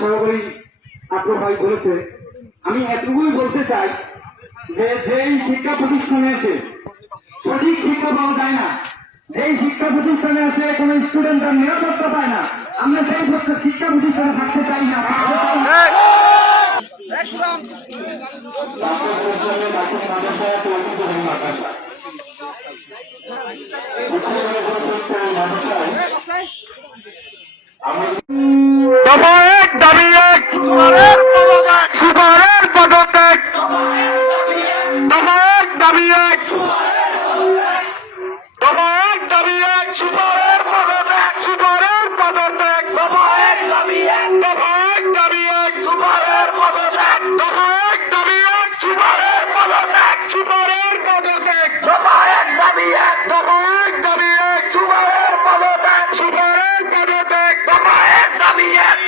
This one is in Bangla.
সহকারী ছাত্র ভাই বলেছে, আমি এতটুকুই বলতে চাই যে যেই শিক্ষা প্রতিষ্ঠানে এসে সঠিক শিক্ষা পাওয়া যায় না, যেই শিক্ষা প্রতিষ্ঠানে এসে কোনো স্টুডেন্ট তার নিরাপত্তা পায় না, আমরা সেই শিক্ষা প্রতিষ্ঠানে থাকতে চাই না। দফা এক দাবি এক সুপারের পদত্যাগ, দফা এক দাবি এক, দফা এক দাবি এক সুপারের পদত্যাগ, সুপারের পদত্যাগ, দফা এক দাবি এক, দফা এক দাবি এক সুপারের পদত্যাগ, দফা এক দাবি এক সুপারের পদত্যাগ, সুপারের পদত্যাগ, দফা এক দাবি এক, দফা এক দাবি এক সুপারের পদত্যাগ, সুপারের পদত্যাগ, দফা এক দাবি এক।